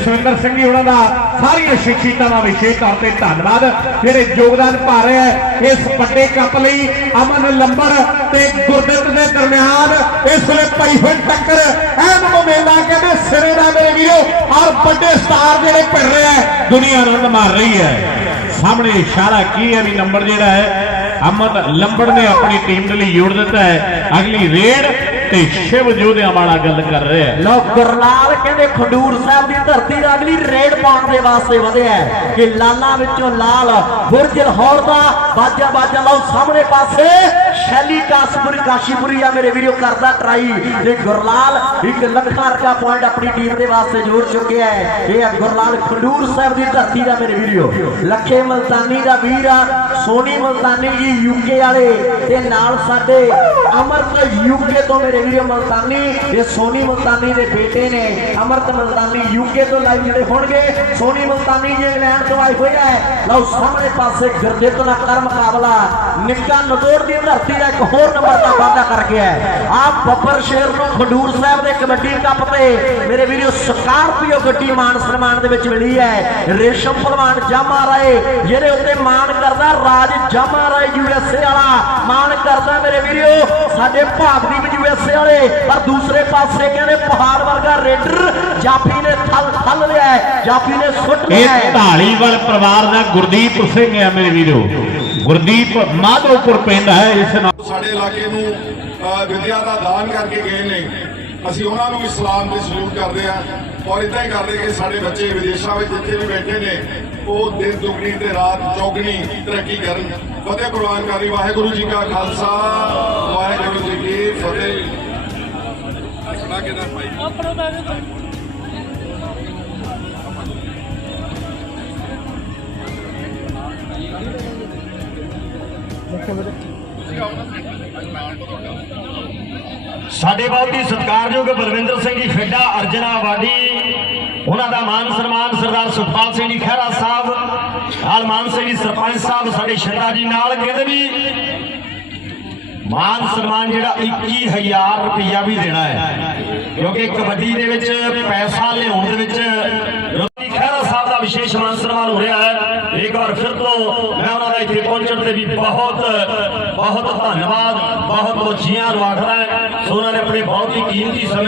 ਜਸਵਿੰਦਰ ਸਿੰਘ ਜੀ ਉਹਨਾਂ ਦਾ ਸਾਰੀਆਂ ਸ਼ਖਸੀਅਤਾਂ ਦਾ ਵਿਸ਼ੇਸ਼ ਤੌਰ ਤੇ ਧੰਨਵਾਦ। ਜਿਹੜੇ ਯੋਗਦਾਨ ਪਾ ਰਹੇ ਹੈ ਇਸ ਵੱਡੇ ਕੱਪ ਲਈ ਅਮਨ ਲੰਬੜ ਤੇ ਗੁਰਦਿੱਤ ਦੇ ਦਰਮਿਆਨ ਇਸ ਵੇਲੇ ਪਈ ਹੋਈ ਟੱਕਰ ਐਨ ਮੇਲਾ ਕਹਿੰਦੇ ਸਿਰੇ ਦਾ ਮੇਰੇ ਵੀਰੋ ਔਰ ਵੱਡੇ ਸਟਾਰ ਜਿਹੜੇ ਭਿੜ ਰਿਹਾ ਹੈ ਦੁਨੀਆ ਆਨੰਦ ਮਾਰ ਰਹੀ ਹੈ। ਸਾਹਮਣੇ ਇਸ਼ਾਰਾ ਕੀ ਹੈ ਵੀ ਨੰਬਰ ਜਿਹੜਾ ਹੈ, ਅਮਨ ਲੰਬੜ ਨੇ ਆਪਣੀ ਟੀਮ ਦੇ ਲਈ ਜੋੜ ਦਿੱਤਾ ਹੈ। ਅਗਲੀ ਰੇਡ ਤੇ ਸ਼ਿਵ ਜੋਧਿਆਂ ਵਾਲਾ ਗੱਲ ਕਰ ਰਿਹਾ ਹੈ। ਲੋ ਗੁਰਲਾਲ ਕਹਿੰਦੇ ਖਡੂਰ ਸਾਹਿਬ ਦੀ ਧਰਤੀ ਦਾ ਅਗਲੀ ਰੇਡ ਪਾਉਣ ਦੇ ਵਾਸਤੇ ਵਧਿਆ ਕਿ ਲਾਲਾਂ ਵਿੱਚੋਂ ਲਾਲ ਬੁਰਜ ਲਾਹੌਰ ਦਾ ਬਾਜਾ ਬਾਜਾ ਲਾਓ, ਸਾਹਮਣੇ ਪਾਸੇ। ਸ਼ੈਲੀ ਕਾਸਪੁਰੀ, ਕਾਸ਼ੀਪੁਰੀ ਆ, ਮੇਰੇ ਵੀਰੋ, ਕਰਦਾ ਟਰਾਈ। ਤੇ ਗੁਰਲਾਲ ਇੱਕ ਲੱਖਾਂ ਰੁਪਇਆ ਪੁਆਇੰਟ ਆਪਣੀ ਟੀਮ ਦੇ ਵਾਸਤੇ ਜੋੜ ਚੁੱਕਿਆ ਹੈ। ਇਹ ਹੈ ਗੁਰਲਾਲ ਖੰਡੂਰ ਸਾਹਿਬ ਦੀ ਧਰਤੀ ਦਾ, ਮੇਰੇ ਵੀਰੋ। ਲੱਖੇ ਮਲਤਾਨੀ ਦਾ ਵੀਰ ਆ, ਸੋਨੀ ਮਲਤਾਨੀ ਜੀ ਯੂਕੇ ਵਾਲੇ। ਤੇ ਨਾਲ ਸਾਡੇ ਅਮਰਤ ਯੂਕੇ ਤੋਂ, ਮੇਰੇ ਵੀਰੋ, ਮਲਤਾਨੀ ਇਹ ਸੋਨੀ ਮਲਤਾਨੀ ਦੇ ਬੇਟੇ ਨੇ। ਅਮਰਤ ਮਲਤਾਨੀ ਯੂਕੇ ਤੋਂ ਲਾਈਵ ਜਿਹੜੇ ਹੋਣਗੇ, ਸੋਨੀ ਮਲਤਾਨੀ ਜੀ ਇੰਗਲੈਂਡ ਤੋਂ ਆਏ ਹੋਏ ਹੈ ਲਓ, ਸਾਹਮਣੇ ਪਾਸੇ ਗੁਰਦਿੱਤ ਨਾਲ ਕਰ ਮੁਕਾਬਲਾ। ਨਿੱਕਾ ਨਦੌੜ ਦੀ ਧਰਤੀ ਦਾ ਇੱਕ ਹੋਰ ਨੰਬਰ ਦਾ ਵਾਅਦਾ ਕਰ ਗਿਆ ਆਪ ਬੱਬਰ ਸ਼ੇਰ ਨੂੰ ਖਡੂਰ ਸਾਹਿਬ ਦੇ ਕਬੱਡੀ ਕੱਪ ਤੇ ਮੇਰੇ ਵੀਰੋ ਸਕਾਰਪੀਓ ਗੱਡੀ ਮਾਨ ਸਨਮਾਨ ਦੇ ਵਿੱਚ ਮਿਲੀ ਹੈ। ਰੇਸ਼ਮ ਪਹਿਲਵਾਨ ਜਾਮਾ ਰਾਏ ਜਿਹਦੇ ਉੱਤੇ ਮਾਣ ਕਰਦਾ ਰਾਜ ਜਾਮਾ ਰਾਏ ਯੂਐਸਏ ਵਾਲਾ। ਮਾਣ ਕਰਦਾ ਮੇਰੇ ਵੀਰੋ, ਸਾਡੇ ਭਾਗਦੀਪ ਯੂਐਸਏ ਵਾਲੇ। ਪਰ ਦੂਸਰੇ ਪਾਸੇ ਕਹਿੰਦੇ ਪਹਾੜ ਵਰਗਾ ਰੇਡਰ ਜਾਫੀ ਨੇ ਥਲ ਥਲ ਲਿਆ ਜਾਫੀ ਨੇ ਸੁੱਟ ਲਿਆ ਇਹ ਢਾਲੀਵਾਲ ਪਰਿਵਾਰ ਦਾ ਗੁਰਦੀਪ ਸਿੰਘ ਹੈ ਮੇਰੇ ਵੀਰੋ। ਗੁਰਦੀਪ ਮਾਧੋਪੁਰ ਪਿੰਡ ਹੈ ਇਸ ਨਾਲ। ਸਾਡੇ ਇਲਾਕੇ ਨੂੰ ਵਿਦਿਆ ਦਾ ਦਾਨ ਕਰਕੇ ਗਏ ਨੇ। ਅਸੀਂ ਉਹਨਾਂ ਨੂੰ ਵੀ ਸਲਾਮ ਤੇ ਸਲੂਟ ਕਰਦੇ ਹਾਂ ਔਰ ਇਦਾਂ ਹੀ ਕਰਦੇ ਕਿ ਸਾਡੇ ਬੱਚੇ ਵਿਦੇਸ਼ਾਂ ਵਿੱਚ ਜਿੱਥੇ ਵੀ ਬੈਠੇ ਨੇ ਉਹ ਦਿਨ ਦੁਗਣੀ ਤੇ ਰਾਤ ਚੌਗਣੀ ਤਰੱਕੀ ਕਰਨ। ਫਤਿਹ ਕੁਰਬਾਨ ਕਰੀ ਵਾਹਿਗੁਰੂ ਜੀ ਕਾ ਖਾਲਸਾ ਵਾਹਿਗੁਰੂ ਜੀ ਕੀ ਫਤਿਹ। ਸਾਡੇ ਬਹੁਤ ਹੀ ਸਤਿਕਾਰਯੋਗ ਬਲਵਿੰਦਰ ਸਿੰਘ ਜੀ ਫਿੱਡਾ ਅਰਜਨਾ ਵਾਡੀ ਉਹਨਾਂ ਦਾ ਮਾਨ ਸਨਮਾਨ ਸਰਦਾਰ ਸੁਖਪਾਲ ਸਿੰਘ ਜੀ ਖਹਿਰਾ ਸਾਹਿਬ, ਨਾਲ ਸਿੰਘ ਜੀ ਸਰਪੰਚ ਸਾਹਿਬ ਸਾਡੇ ਸ਼ਰਦਾ ਜੀ ਨਾਲ, ਕਹਿੰਦੇ ਵੀ ਮਾਨ ਸਨਮਾਨ ਜਿਹੜਾ 21000 ਰੁਪਇਆ ਵੀ ਦੇਣਾ ਹੈ। ਕਿਉਂਕਿ ਕਬੱਡੀ ਦੇ ਵਿੱਚ ਪੈਸਾ ਲਿਆਉਣ ਦੇ ਵਿੱਚ ਖਹਿਰਾ ਸਾਹਿਬ ਦਾ ਵਿਸ਼ੇਸ਼ ਮਾਨ ਸਨਮਾਨ ਹੋ ਰਿਹਾ ਹੈ। ਇੱਕ ਵਾਰ ਫਿਰ ਤੋਂ ਮੈਂ ਇੱਥੇ ਪਹੁੰਚਣ ਤੇ ਵੀ ਬਹੁਤ ਬਹੁਤ ਧੰਨਵਾਦ, ਬਹੁਤ ਬਹੁਤ ਜੀਆਂ ਨੂੰ ਆਖਦਾ ਹੈ। ਸੋ ਉਹਨਾਂ ਨੇ ਆਪਣੇ ਬਹੁਤ ਹੀ ਕੀਮਤੀ ਸਮੇਂ